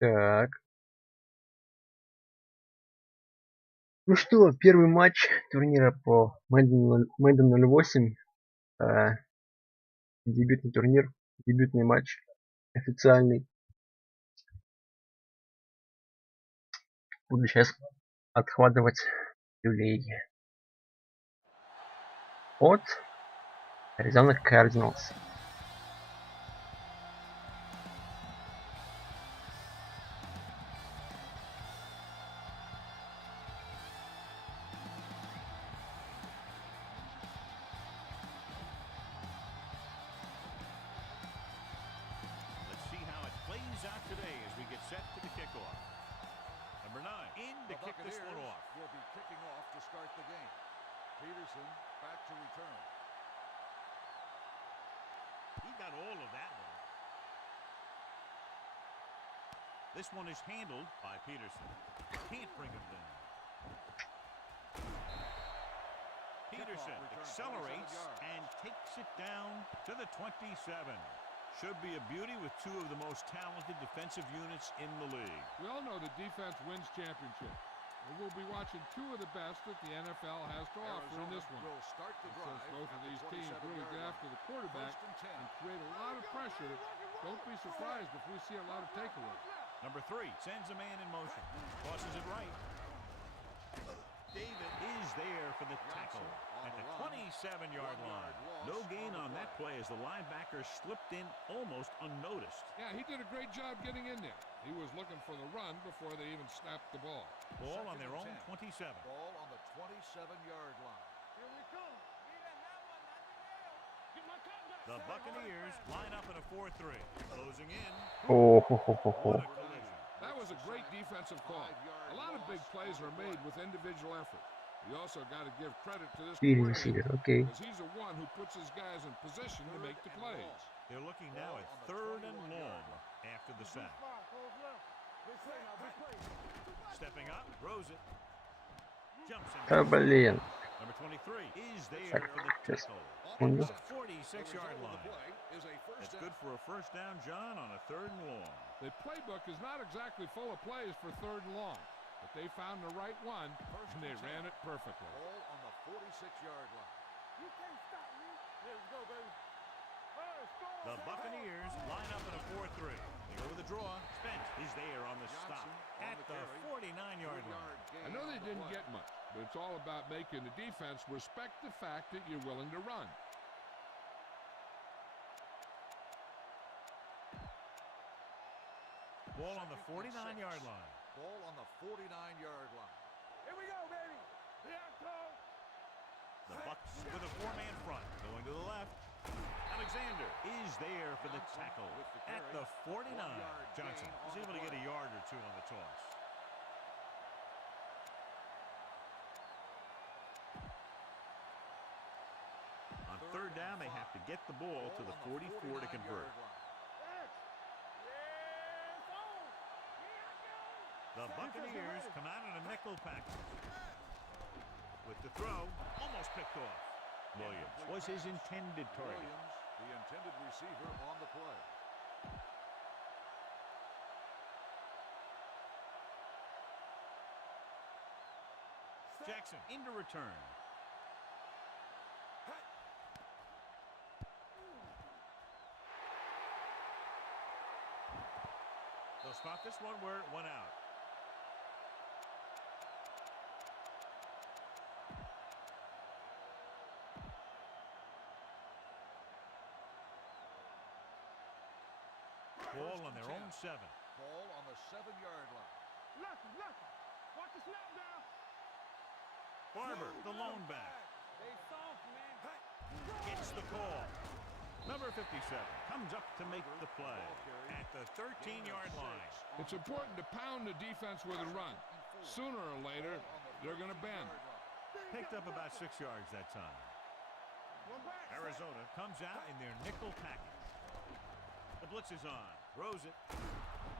Так. Ну что, первый матч турнира по Madden 08. э, Дебютный турнир, дебютный матч официальный. Буду сейчас отхватывать люлей от Arizona Cardinals. The Buccaneers will be kicking off to start the game. Peterson back to return. He got all of that one. This one is handled by Peterson. Can't bring him down. Peterson accelerates and takes it down to the 27. Should be a beauty with two of the most talented defensive units in the league. We all know that defense wins championships. And we'll be watching two of the best that the NFL has to offer in this one. Will start the drive. Since both of these teams really get after the quarterback and create a lot of pressure, don't be surprised if we see a lot of takeaways. Number 3 sends a man in motion. Tosses it right. David is there for the tackle at the 27-yard line. No gain on that play as the linebacker slipped in almost unnoticed. Yeah, he did a great job getting in there. He was looking for the run before they even snapped the ball. Ball on their own 27. Ball on the 27-yard line. Here we come. The Buccaneers line up in a 4-3. Closing in. Oh, What a collision. That was a great defensive call. A lot of big plays are made with individual effort. You also got to give credit to this receiver, okay. because he's the one who puts his guys in position to make the plays. They're looking now at 3rd and long after the sack. Stepping up, throws it. Jumps in. Блин. Number 23 is there for the Just tackle. секунду. At the 46-yard line. That's good for a first down, John, on a 3rd and long. The playbook is not exactly full of plays for 3rd and long, but they found the right one, and they ran it perfectly. Ball on the 46-yard line. You can't stop me. Let's go, baby. The Buccaneers line up in a 4-3. They go with the draw. Spence is there on the stop at the 49-yard line. I know they didn't get much, but it's all about making the defense respect the fact that you're willing to run. Ball on the 49-yard line. Ball on the 49-yard line. Here we go, baby. Here I come. The Bucs with a 4-man front. Going to the left. Alexander is there for the tackle at the 49. Johnson is able to get a yard or two on the toss. On 3rd down, they have to get the ball to the 44 to convert. The Buccaneers come out in a nickel package. With the throw, almost picked off. Williams was his intended target. Williams, the intended receiver on the play. Jackson into return. They'll spot this one where it went out. Ball on their own 7. Ball on the 7-yard line. Lucky. Watch the snap down. Barber, the lone back. They soft, man. Gets the call. Number 57 comes up to make the play at the 13-yard line. It's important to pound the defense with a run. Sooner or later, they're going to bend. Picked up about 6 yards that time. Arizona comes out in their nickel package. The blitz is on. Throws it.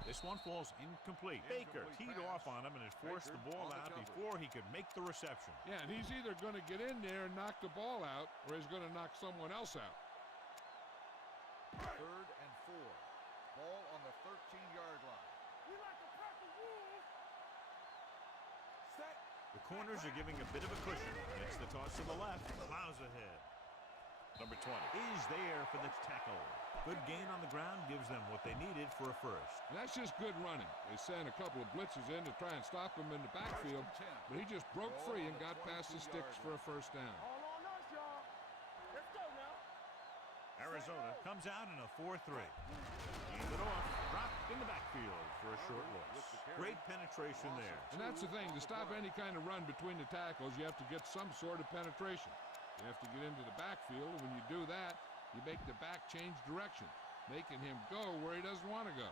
This one falls incomplete. Baker teed off on him and has forced the ball out before he could make the reception. Yeah, and he's either going to get in there and knock the ball out, or he's going to knock someone else out. 3rd and 4. Ball on the 13-yard line. We like a pack of wolves. Set. The corners are giving a bit of a cushion. It's the toss to the left. Plows ahead. Number 20 is there for the tackle. Good gain on the ground gives them what they needed for a first. And that's just good running. They sent a couple of blitzes in to try and stop him in the backfield, but he just broke free and got past the sticks for a first down. All on us, y'all. Let's go now. Arizona comes out in a 4-3. Hand it off, dropped in the backfield for a short loss. Great penetration there. And that's the thing. To stop any kind of run between the tackles, you have to get some sort of penetration. You have to get into the backfield, and when you do that, you make the back change direction, making him go where he doesn't want to go.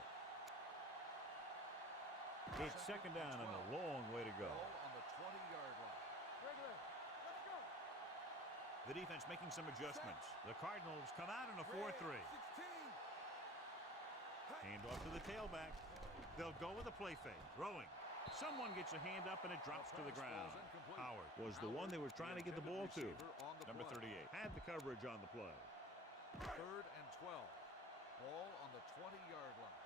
It's second down and a long way to go. On the 20-yard line. Regular. Let's go. The defense making some adjustments. The Cardinals come out in a 4-3. 16. Hand off to the tailback. They'll go with a play fake. Throwing. Someone gets a hand up and it drops to the ground. Howard was the one they were trying to get the ball to. Number 38 had the coverage on the play. 3rd and 12. Ball on the 20-yard line.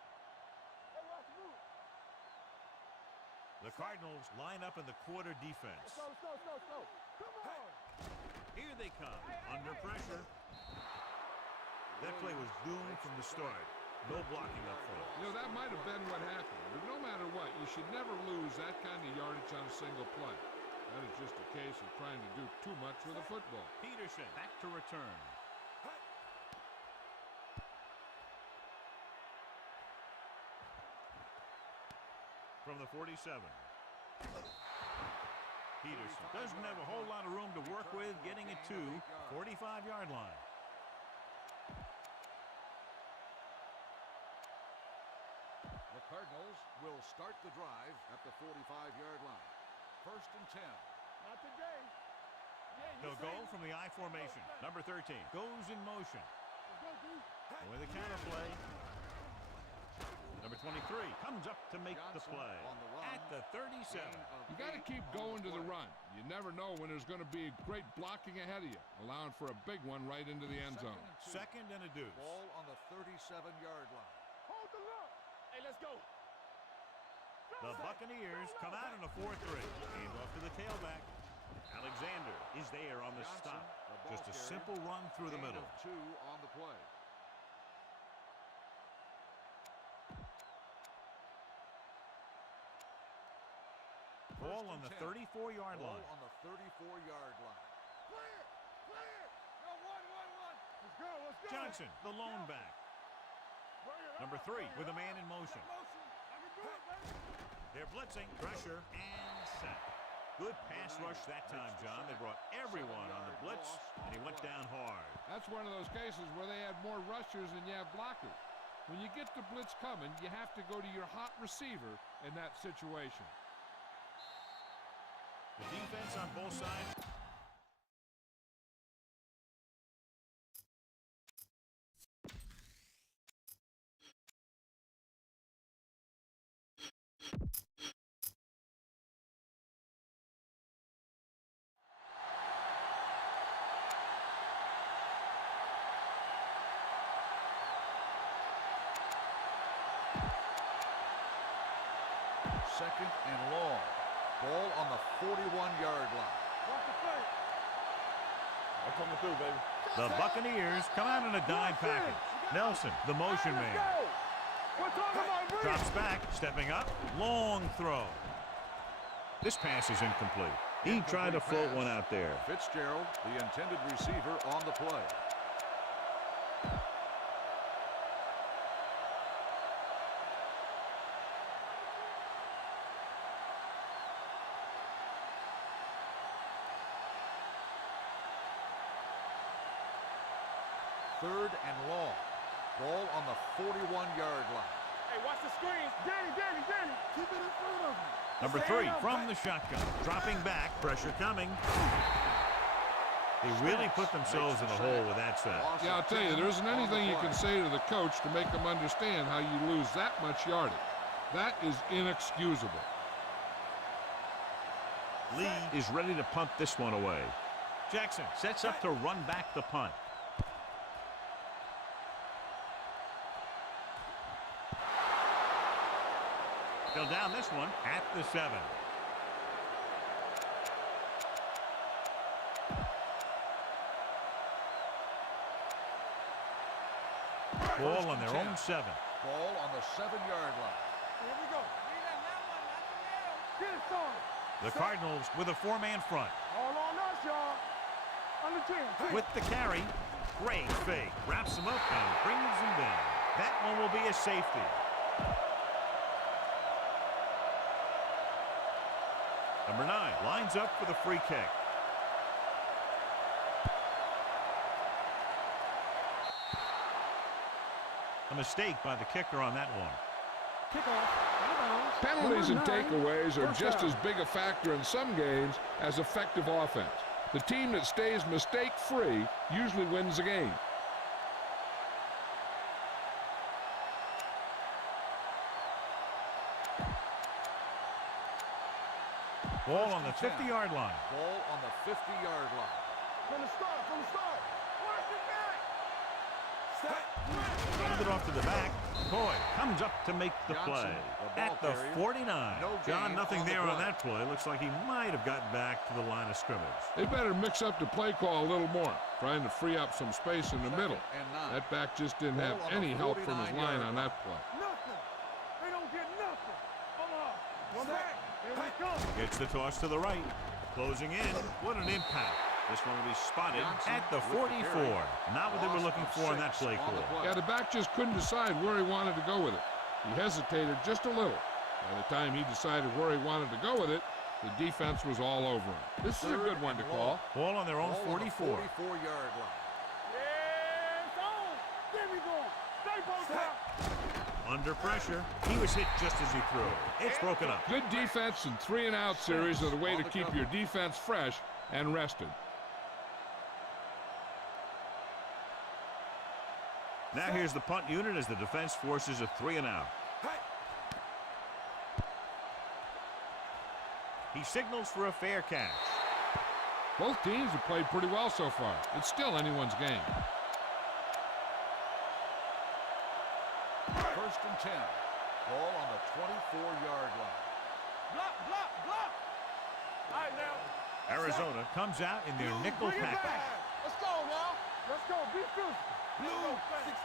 Hey, watch the move. The Cardinals line up in the quarter defense. Let's go, let's go, let's go, let's go. Come on. Here they come, under pressure. That play was doomed from the start. No blocking up front. You know, that might have been what happened. But no matter what, you should never lose that kind of yardage on a single play. That is just a case of trying to do too much with a football. Peterson back to return. From the 47. Peterson doesn't have a whole lot of room to work with, getting it to 45-yard line. The Cardinals will start the drive at the 45-yard line. 1st and 10. Not today. Yeah, They'll go from the I formation. Number 13 goes in motion. Let's go, dude. With a counter play. Number 23 comes up to make the play at the 37. You got to keep going to the run. You never know when there's going to be great blocking ahead of you, allowing for a big one right into the end zone. Second and a deuce. Ball on the 37-yard line. Hold the look. Hey, let's go. The Buccaneers come out in a 4-3. Hand off to the tailback. Alexander is there on the stop. Just a simple run through the middle. 2 on the play. Ball on the 34-yard line. Ball on the 34-yard line. Clear. Clear. No, one. Let's go, let's go. Johnson, the lone back. Bring it Number on, 3 bring it with a on. man in motion. Motion. I can do it, baby. They're blitzing, pressure, and sack. Good pass rush that time, John. They brought everyone on the blitz, and he went down hard. That's one of those cases where they have more rushers than you have blockers. When you get the blitz coming, you have to go to your hot receiver in that situation. The defense on both sides. Second and long. Ball on the 41-yard line. Watch the play. They're coming through, baby. The Buccaneers come out in a dime package. Nelson, the motion man. We're talking about Reed. Drops back, stepping up, long throw. This pass is incomplete. He tried to float one out there. Fitzgerald, the intended receiver, on the play. Third and long. Ball on the 41-yard line. Hey, watch the screens. Danny. Keep it in front of him. Number 3 from the shotgun. Dropping back, pressure coming. They really put themselves in a hole with that set. Yeah, I'll tell you, there isn't anything you can say to the coach to make them understand how you lose that much yardage. That is inexcusable. Lee is ready to punt this one away. Jackson sets up to run back the punt. They'll down this one at the 7. Ball on their own 7. Ball on the 7-yard line. Here we go. Get it started. The Cardinals with a 4-man front. All on us, y'all. On the 10. With the carry, great fake. Wraps him up and brings him down. That one will be a safety. Number 9 lines up for the free kick. A mistake by the kicker on that one. Penalties and takeaways are just as big a factor in some games as effective offense. The team that stays mistake-free usually wins the game. Ball on the 50-yard line. Ball on the 50-yard line. From the start. Watch it back. Handed it off to the back. Coy comes up to make the Johnson, play. the ball At the carrier. 49. No John, gain nothing on the there on play. that play. Looks like he might have gotten back to the line of scrimmage. They better mix up the play call a little more, trying to free up some space in the middle. And 9. That back just didn't Ball have on the any help from his 49-yard line on line. that play. Nothing. They don't get nothing. Come on. One back. Here we come. Gets the toss to the right. Closing in. What an impact. This one will be spotted Johnson at the with the 44. carry. Not what they were looking for on that play call. Yeah, the back just couldn't decide where he wanted to go with it. He hesitated just a little. By the time he decided where he wanted to go with it, the defense was all over him. This is a good one to call. Ball on their own Ball on the 44. 44-yard line. Yeah, it's on. There we go. Stay both out. Under pressure. He was hit just as he threw. It's broken up. Good defense and 3-and-out series are the way to keep your defense fresh and rested. Now here's the punt unit as the defense forces a 3-and-out. He signals for a fair catch. Both teams have played pretty well so far. It's still anyone's game. 1st and 10. Ball on the 24-yard line. Block. All right, now. Arizona comes out in their nickel Bring it package. back. Let's go, y'all. Let's go. Be physical. Blue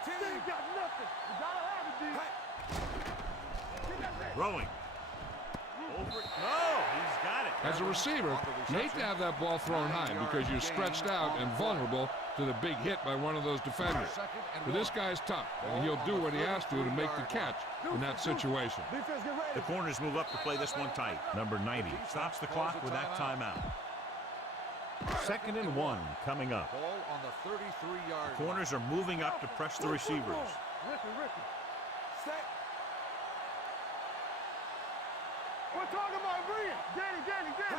16. They ain't got nothing. You gotta have it, D. Get that back. Throwing. Over. No, he's got it. As a receiver, you hate to have that ball thrown high because you're stretched out and vulnerable to the big hit by one of those defenders. But this guy's tough, and he'll do what he has to make the catch in that situation. Defense, get ready. The corners move up to play this one tight. Number 90 stops the clock with that timeout. 2nd and 1 coming up. Ball on the 33-yard line. Corners are moving up to press the receivers. Ricky. Set. We're talking about Green. Danny.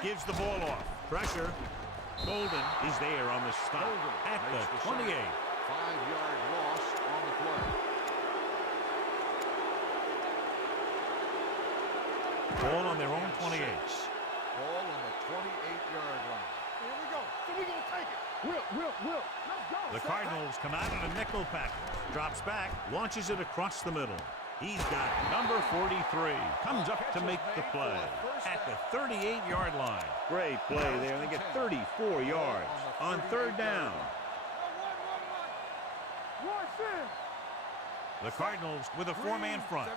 Gives the ball off. Pressure. Golden is there on the stop at the 28. 5-yard loss on the play. Ball on their own 28. Ball on the 28-yard line. Here we go. So we gonna take it. Will. Let's go. The Cardinals come out in a nickel package. Drops back, launches it across the middle. He's got number 43. Comes up to make the play at the 38-yard line. Great play there. They get 34 yards on 3rd down. The Cardinals with a 4-man front.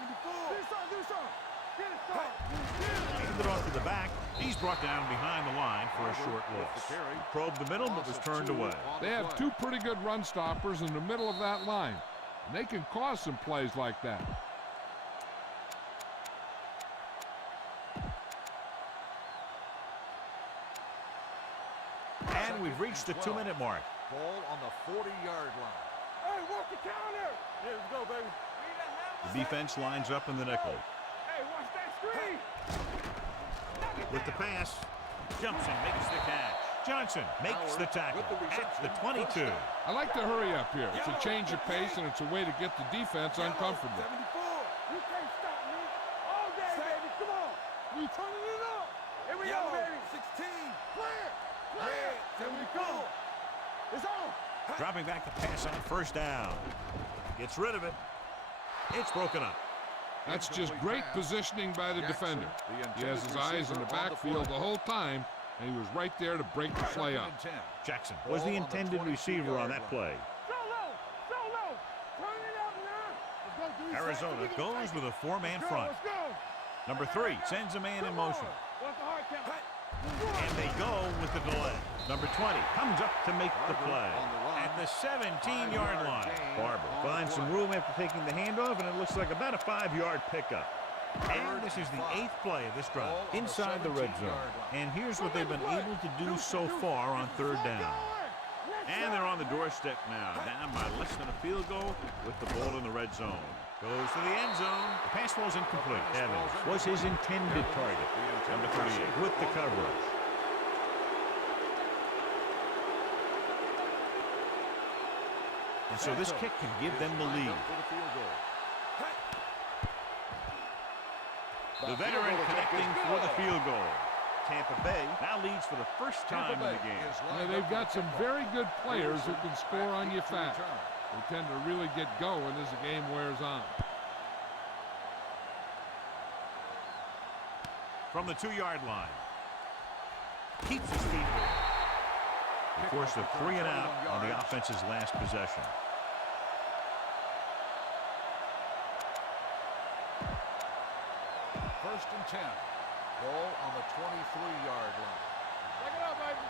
Handed it off to the back. He's brought down behind the line for a short loss. Probed the middle but was turned away. They have 2 pretty good run stoppers in the middle of that line, and they can cause some plays like that. And we've reached the 2-minute mark. Ball on the 40-yard line. Hey, work the counter. Here we go, baby. The defense lines up in the nickel. Hey, watch that screen. With the pass, jumps and makes the catch. Johnson makes the tackle at the 22. I like to hurry up here. It's a change of pace, and it's a way to get the defense uncomfortable. 74. You can't stop me. All day, baby. Come on. We turning it up. Here we go, baby. 16. Clear. There we go. It's on. Dropping back the pass on 1st down. Gets rid of it. It's broken up. That's just great positioning by the defender. He has his eyes in the backfield the whole time, and he was right there to break the play up. Jackson was the intended receiver on that play. Solo! Solo! Turn it up now! Let's go, D. Arizona goes with a four-man front. Let's go! Number 3 sends a man in motion. What's the hard count? And they go with the delay. Number 20 comes up to make the play. At the 17-yard line, Barber finds some room after taking the handoff, and it looks like about a 5-yard pickup. And this is the 8th play of this drive inside the red zone. And here's what they've been able to do so far on 3rd down. And they're on the doorstep now, down by less than a field goal with the ball in the red zone. Goes to the end zone. The pass was incomplete. Evans was his intended target. Number 38 with the coverage. And so this kick can give them the lead. The veteran connecting for the field goal. Tampa Bay now leads for the first time in the game. Yeah, they've got some very good players who can score on you fast. They tend to really get going as the game wears on. From the 2-yard line. Keeps his feet moving. They forced a 3 and out on the offense's last possession. First and 10. Ball on the 23-yard line. Check it out, baby.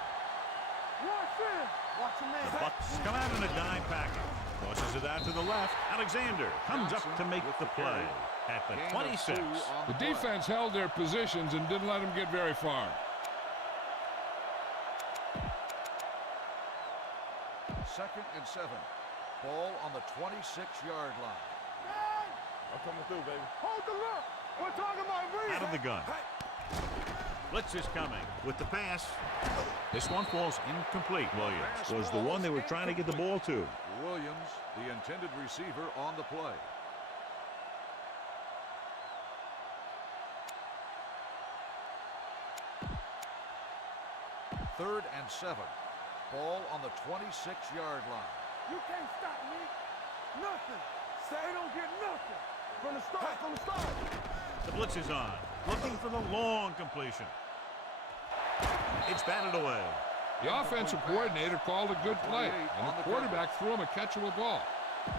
Watch it. Watch your man. The Bucs come out in a dime package. Tosses it out to the left. Alexander comes up to make the play at the 26. The defense held their positions and didn't let them get very far. Second and 7. Ball on the 26-yard line. I'm coming through, baby. Hold the look. We're talking about breathing. Out of the gun. Blitz is coming with the pass. This one falls incomplete. Williams was the one they were trying to get the ball to. Williams, the intended receiver on the play. Third and 7. Ball on the 26-yard line. You can't stop me. Nothing. Say don't get nothing. From the start, from the start. The blitz is on, looking for the long completion. It's batted away. The offensive coordinator called a good play, and the quarterback threw him a catchable ball.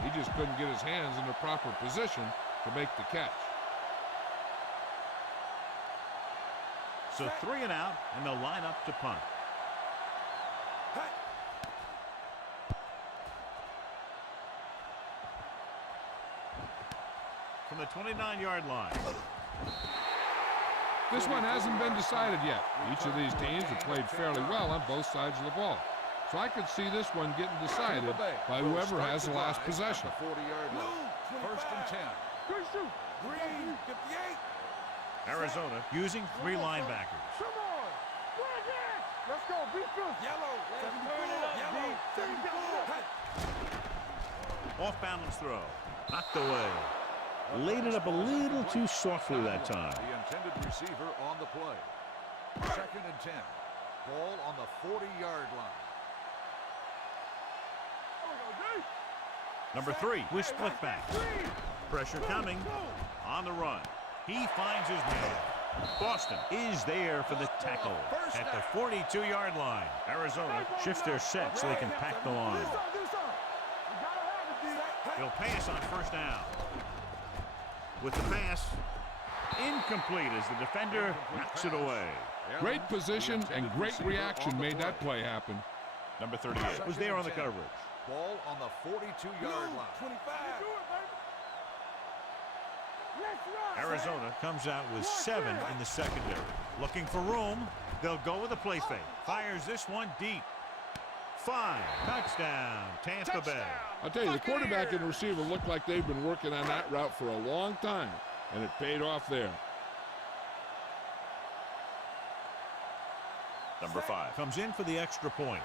He just couldn't get his hands in the proper position to make the catch. So 3 and out, and they'll line up to punt. From the 29-yard line. This one hasn't been decided yet. Each of these teams have played fairly well on both sides of the ball. So I could see this one getting decided by whoever has the last possession. 40-yard line. First and 10. Green, 58. Arizona using 3 linebackers. Come on. Bring it. Let's go. Be good. Yellow. 74. Off balance throw. Knocked away. Laid it up a little too softly that time. The intended receiver on the play. Second and 10. Ball on the 40-yard line. Number 3 with split back. Pressure coming. On the run. He finds his man. Boston is there for the tackle at the 42-yard line. Arizona shifts their set so they can pack the line. He'll pass on first down. With the pass, incomplete as the defender knocks it away. Great position and great reaction made that play happen. Number 38 was there on the coverage. Ball on the 42-yard line. 25. Arizona comes out with 7 in the secondary. Looking for room. They'll go with a play fake. Fires this one deep. 5. Touchdown, Tampa Bay. I'll tell you, the quarterback and the receiver look like they've been working on that route for a long time, and it paid off there. Number 5 comes in for the extra point.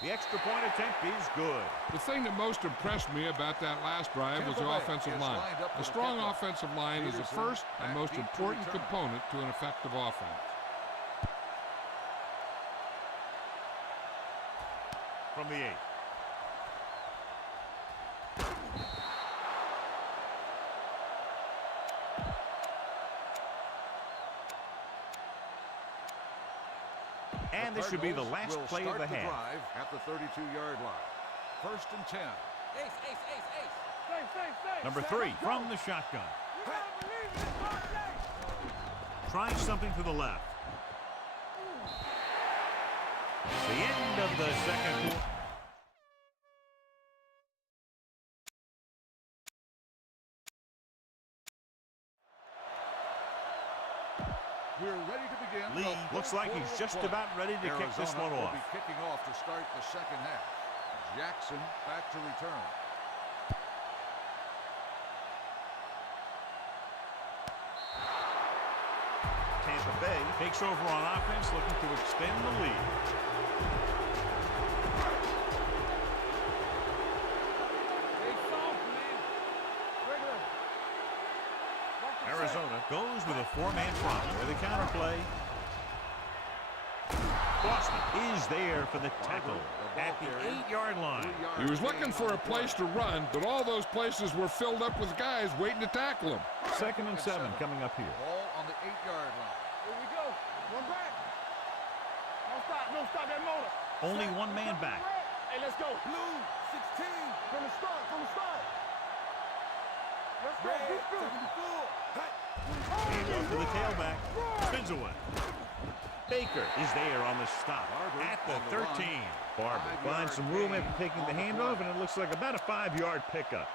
The extra point attempt is good. The thing that most impressed me about that last drive was the offensive line. A strong offensive line is the first and most important component to an effective offense. From the 8. And this should be the last play of the half. Drive at the 32-yard line. First and 10. Ace, ace, ace, ace. Safe. Number 3 from the shotgun. You gotta believe in this hard day. Trying something to the left. The end of the second quarter. We're ready to begin. Lee looks like he's just about ready to kick this one will off. be kicking off to start the second half. Jackson back to return. Tampa Bay takes over on offense, looking to extend the lead. Hey, soft, man. Regular. Arizona goes with a 4-man front with a counterplay. Boston is there for the tackle at the 8-yard line. He was looking for a place to run, but all those places were filled up with guys waiting to tackle him. 2nd and 7 coming up here. Ball on the 8-yard line. Here we go. One back. No stop that motor. Only one man back. Hey, let's go. Blue, 16. From the start. Let's go. Red, 74. Hand off to the tailback. Spins away. Baker is there on the stop at the 13. Barber finds some room after taking the handoff, and it looks like about a 5-yard pickup.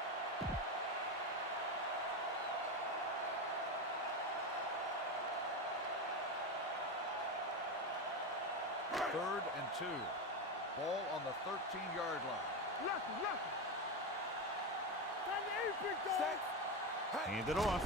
Third and 2. Ball on the 13-yard line. Lucky. Time to eat, big dog. Hand it off.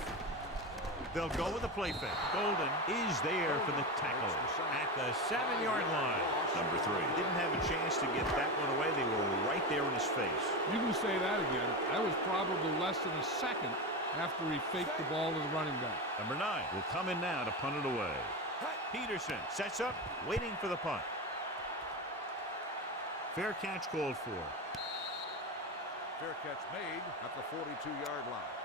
They'll go with a play fake. Golden is there for the tackle at the 7-yard line. Number 3 didn't have a chance to get that one away. They were right there in his face. You can say that again. That was probably less than a second after he faked the ball to the running back. Number 9 will come in now to punt it away. Peterson sets up, waiting for the punt. Fair catch called for. Fair catch made at the 42-yard line.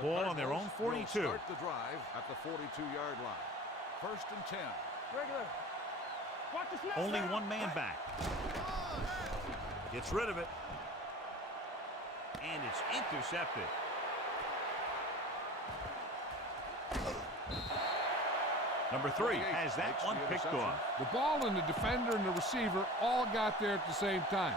Ball on their own 42. Start the drive at the 42-yard line. First and 10. Regular. Watch the snap. Only one man back. Gets rid of it. And it's intercepted. Number 3 has that one picked off. The ball and the defender and the receiver all got there at the same time.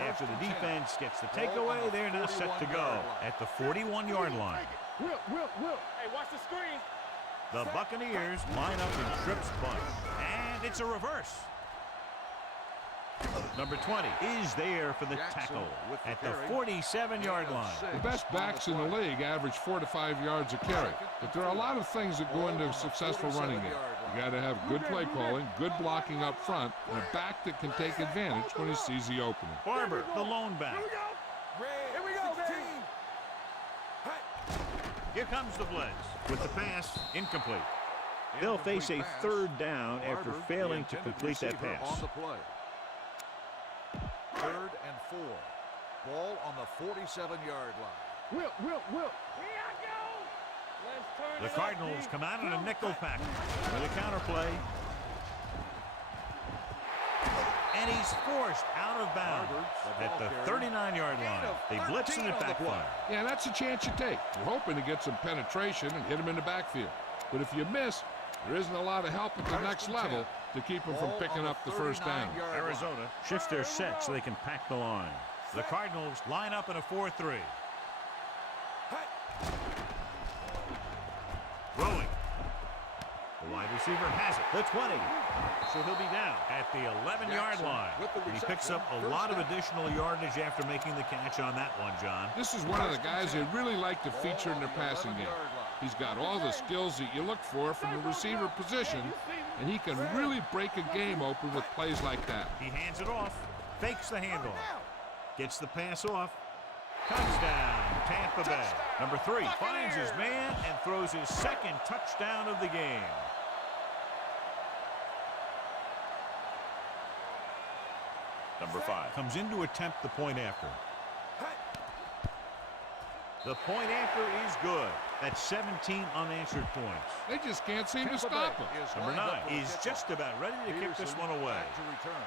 After the defense gets the takeaway, they're now set to go at the 41-yard line. Will. Hey, watch the screen. The Buccaneers line up in trips bunch. And it's a reverse. Number 20 is there for the tackle at the 47-yard line. The best backs in the league average 4 to 5 yards a carry. But there are a lot of things that go into a successful running game. You got to have good play calling, good blocking up front, and a back that can take advantage when he sees the opening. Barber, the lone back. Here we go, baby. Here comes the blitz with the pass incomplete. They'll face a 3rd down after failing to complete that pass. On the play. 3rd and 4. Ball on the 47-yard line. Will. Here I go. Let's turn The Cardinals come out in a nickel package with a counterplay. And he's forced out of bounds at the 39-yard line. They blitz and it backfire. Yeah, that's a chance you take. You're hoping to get some penetration and hit him in the backfield. But if you miss, there isn't a lot of help at the next level to keep him from picking up the first down. Arizona shifts their set so they can pack the line. The Cardinals line up in a 4-3. Throwing. The wide receiver has it. The 20. So he'll be down at the 11-yard line. And he picks up a lot of additional yardage after making the catch on that one, John. This is one of the guys they really like to feature in their passing game. He's got all the skills that you look for from the receiver position, and he can really break a game open with plays like that. He hands it off, fakes the handoff, gets the pass off. Touchdown, Tampa Bay. Number 3 finds his man and throws his 2nd touchdown of the game. Number 5 comes in to attempt the point after. The point after is good. That's 17 unanswered points. They just can't seem to stop him. Number 9 is just about ready to kick this one away. Back to return.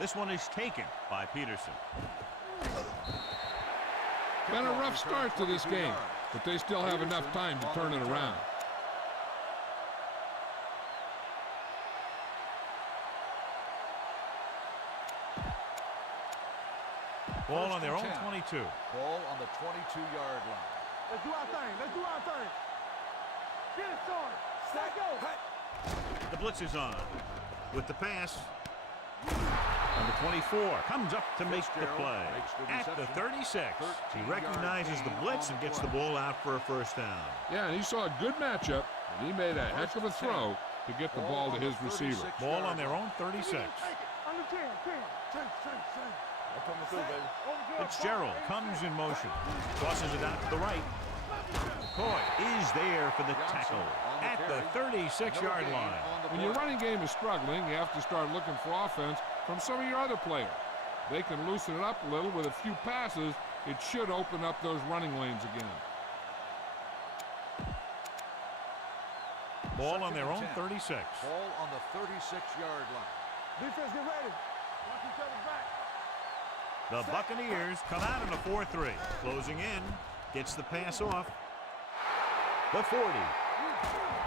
This one is taken by Peterson. Been a rough start to this game, but they still have enough time to turn it around. Ball on their own 22. Ball on the 22-yard line. Let's do our thing. Let's do our thing. Get it started. Let go. The blitz is on. With the pass. Number 24 comes up to make the play. At the 36, he recognizes the blitz and gets the ball out for a first down. Yeah, and he saw a good matchup, and he made a heck of a throw to get the ball to his receiver. Ball on their own 36. Under 10. Change. I'm coming through, baby. Fitzgerald comes in motion. Tosses it out to the right. McCoy is there for the tackle at the 36-yard line. When your running game is struggling, you have to start looking for offense from some of your other players. They can loosen it up a little with a few passes. It should open up those running lanes again. Ball on their own 36. Ball on the 36-yard line. Defense, get ready. Watch each other's back. The Buccaneers come out in a 4-3. Closing in. Gets the pass off. The 40.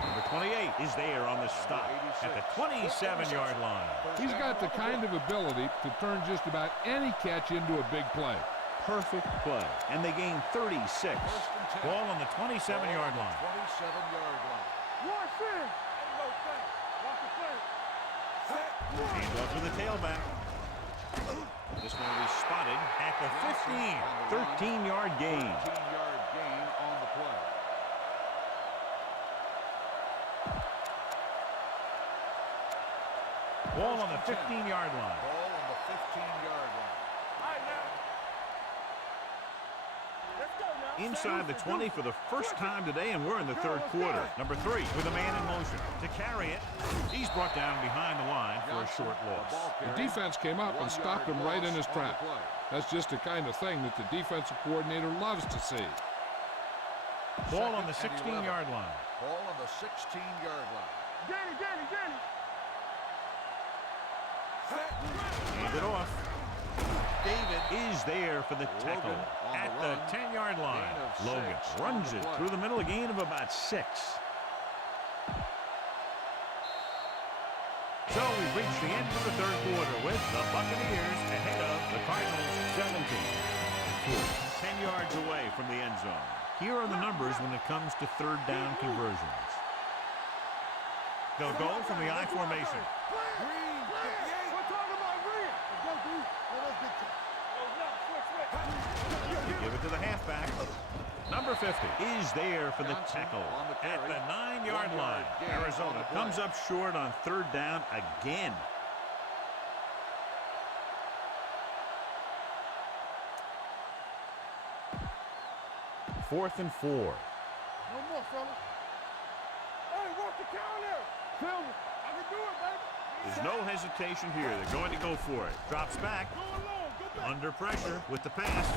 Number 28 is there on the stop at the 27-yard line. He's got the kind of ability to turn just about any catch into a big play. Perfect play. And they gain 36. Ball on the 27-yard line. 27-yard line. Watch this. Watch the play. Set. Hand off to the tailback. This one will be spotted at the 15. 13-yard gain. 13-yard gain on the play. Ball on the 15-yard line. Ball on the 15-yard line. All right, now. Let's go now. Inside the 20 for the first time today, and we're in the third quarter. Number 3 with a man in motion. To carry it, he's brought down behind the line for a short loss. The defense came up and stopped him right in his track. That's just the kind of thing that the defensive coordinator loves to see. Ball on the 16-yard line. Ball on the 16-yard line. Danny. Hand it off. David is there for the tackle at the 10-yard line. Logan runs it through the middle, a gain of about 6. So we've reached the end of the third quarter with the Buccaneers ahead of the Cardinals 17. 10 yards away from the end zone. Here are the numbers when it comes to third down conversions. They'll go from the I formation. Green. We're talking about green. Let's go, green. Let's get you. Give it to the halfback. Number 50 is there for the tackle at the 9-yard line. Arizona comes up short on third down again. Fourth and 4. No more, fella. Hey, walk the counter. Feel me. I can do it, baby. There's no hesitation here. They're going to go for it. Drops back. Go along. Go back. Under pressure with the pass.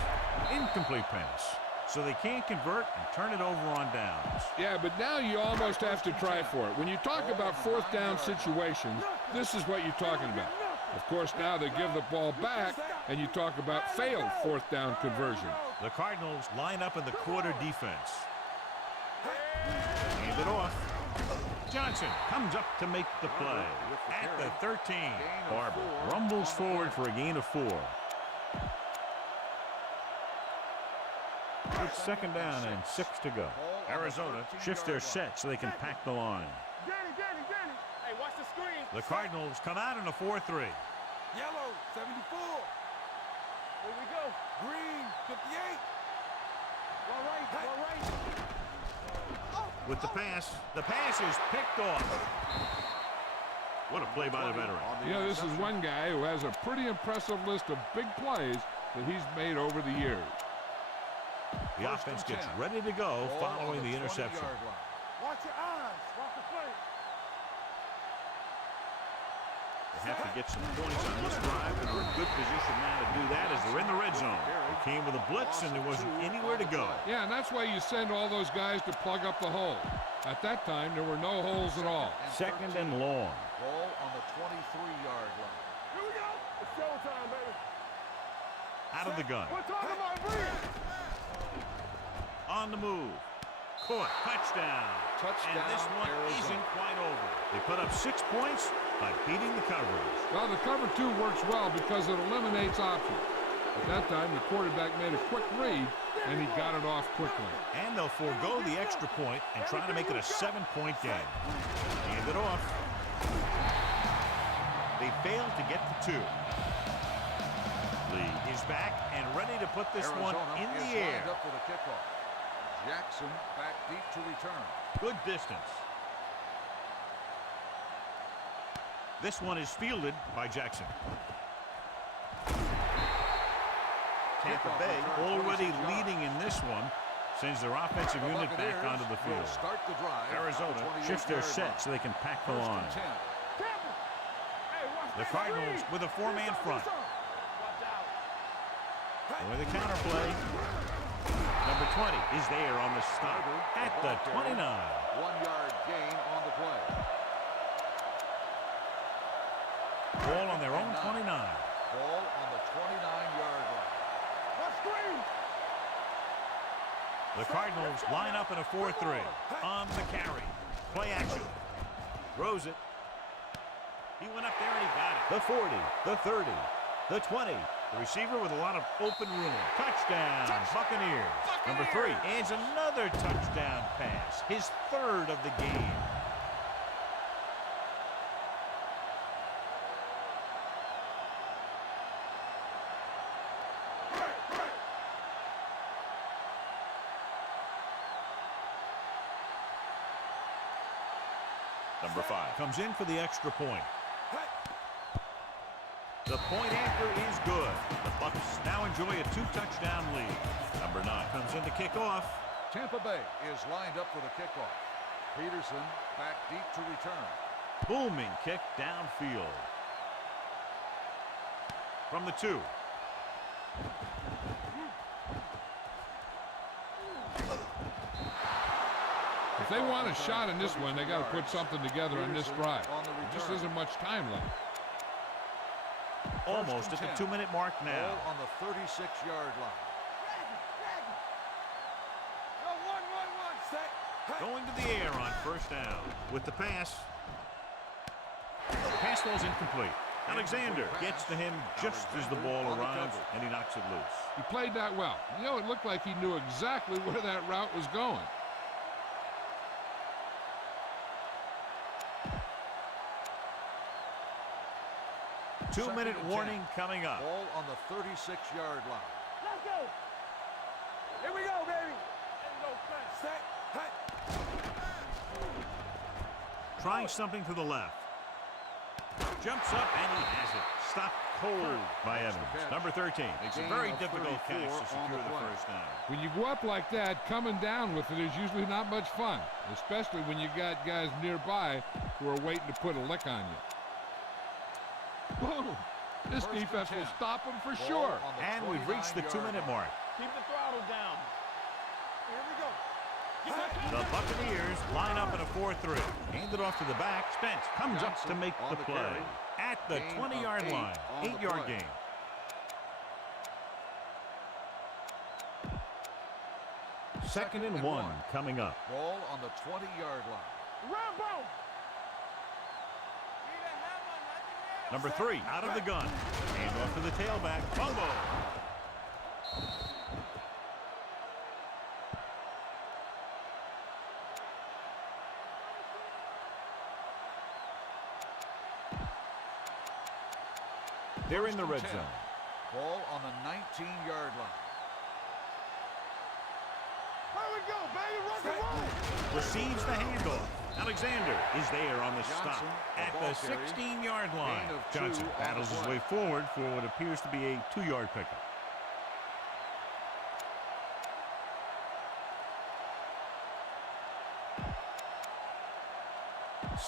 Incomplete pass. So they can't convert and turn it over on downs. Yeah, but now you almost have to try for it. When you talk about fourth down situations, this is what you're talking about. Of course, now they give the ball back, and you talk about failed fourth down conversion. The Cardinals line up in the quarter defense. Hand it off. Johnson comes up to make the play at the 13. Barber rumbles forward for a gain of 4. It's second down and 6 to go. Arizona shifts their set so they can pack the line. Danny. Hey, watch the screen. The Cardinals come out in a 4-3. Yellow, 74. Here we go. Green, 58. All right. With the pass is picked off. What a play by the veteran. You know, this is one guy who has a pretty impressive list of big plays that he's made over the years. The offense gets ready to go following the interception. Watch your eyes. Watch the play. They have to get some points on this drive and are in good position now to do that as they're in the red zone. They came with a blitz and there wasn't anywhere to go. Yeah, and that's why you send all those guys to plug up the hole. At that time, there were no holes at all. Second and long. Ball on the 23-yard line. Here we go. It's showtime, baby. Out of the gun. We're talking about breathe. On the move. Caught. Touchdown. And this one isn't quite over. They put up 6 points by beating the coverage. Well, the cover 2 works well because it eliminates options. At that time, the quarterback made a quick read, and he got it off quickly. And they'll forego the extra point and try to make it a 7-point game. Hand it off. They failed to get the 2. Lee is back and ready to put this one in the air. Up for the kickoff. Jackson back deep to return. Good distance. This one is fielded by Jackson. Tampa Bay already leading in this one, sends their offensive unit back onto the field. Start the drive. Arizona shifts their set so they can pack the line. The Cardinals with a 4-man front. With a counterplay. Number 20 is there on the stop at the 29. 1-yard gain on the play. Ball on their own 29. Ball on the 29-yard line. The Cardinals line up in a 4-3. On the carry. Play action. Throws it. He went up there and he got it. The 40, the 30, the 20. The receiver with a lot of open room. Touchdown, Buccaneers. Number 3 adds another touchdown pass. His 3rd of the game. Number 5 comes in for the extra point. The point after is good. The Bucs now enjoy a 2-touchdown lead. Number 9 comes in to kick off. Tampa Bay is lined up for the kickoff. Peterson back deep to return. Booming kick downfield. From the 2. If they want a shot in this one, they got to put something together on this drive. There just isn't much time left. Almost at the 2-minute mark now. Ball on the 36-yard line. Going to the air on first down. With the pass. The pass ball's incomplete. Alexander gets to him just as the ball arrives, and he knocks it loose. He played that well. You know, it looked like he knew exactly where that route was going. Two-minute warning coming up. Ball on the 36-yard line. Let's go. Here we go, baby. Set. Trying something to the left. Jumps up, and he has it. Stopped cold by Evans. Number 13. Makes a very difficult catch to secure the first down. When you go up like that, coming down with it is usually not much fun, especially when you got guys nearby who are waiting to put a lick on you. Boom! This defense will stop them for sure. And we've reached the 2-minute mark. Keep the throttle down. Here we go. The Buccaneers line up in a 4-3. Hand it off to the back. Spence comes up to make the play. At the 20-yard line. 8-yard gain. Second and 1 coming up. Ball on the 20-yard line. Rambo! Number 3 out of the gun. Hand off to the tailback. Fumble. They're in the red zone. Ball on the 19-yard line. Here we go, baby. Rock and roll. Receives the handoff. Alexander is there on the stop at the 16-yard line. Johnson battles his way forward for what appears to be a 2-yard pickup.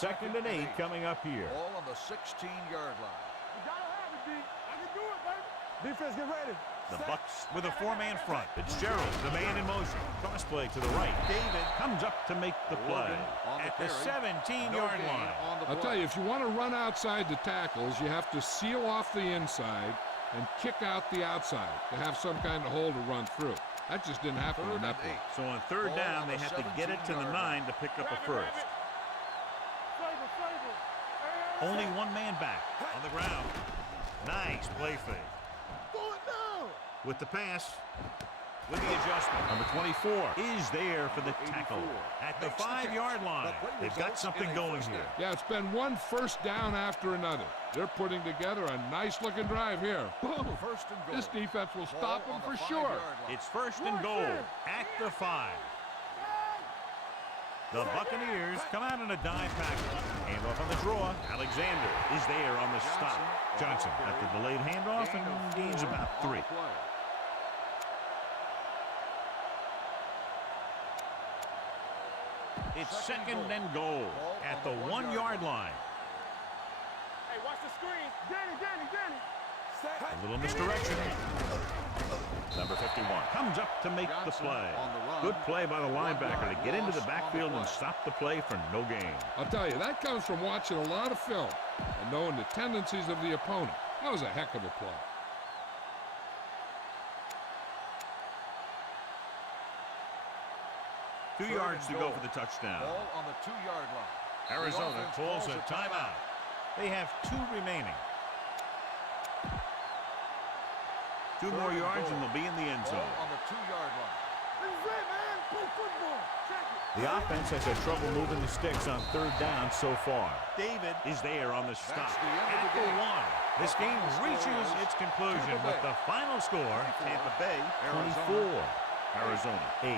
2nd and 8 coming up here. Ball on the 16-yard line. You gotta have it, D. I can do it, baby. Defense, get ready. The Bucs with a 4-man front. Fitzgerald, the man in motion. Cross play to the right. David comes up to make the play at the 17-yard line. I'll tell you, if you want to run outside the tackles, you have to seal off the inside and kick out the outside to have some kind of hole to run through. That just didn't happen on that play. So on 3rd down, they have to get it to the 9 to pick up a first. Only one man back on the ground. Nice play fake. With the pass, with the adjustment. Number 24 is there for the tackle at the 5-yard line. They've got something going here. Yeah, it's been one first down after another. They're putting together a nice-looking drive here. Boom. This defense will stop them for sure. It's 1st and goal at the 5. The Buccaneers come out in a dime package. Handoff on the draw. Alexander is there on the stop. Johnson at the delayed handoff and gains about 3. It's 2nd and goal at the 1-yard line. Hey, watch the screen. Danny. A little misdirection. Number 51 comes up to make the play. Good play by the linebacker to get into the backfield and stop the play for no gain. I'll tell you, that comes from watching a lot of film and knowing the tendencies of the opponent. That was a heck of a play. Two yards to go for the touchdown. Ball on the 2-yard line. Arizona calls a timeout. They have 2 remaining. 2 more yards and they'll be in the end zone. Ball on the 2-yard line. This is it, man. Play football. Check it. The offense has had trouble moving the sticks on 3rd down so far. David is there on the stop at the 1. This game reaches its conclusion with the final score, Tampa Bay 24, Arizona 8.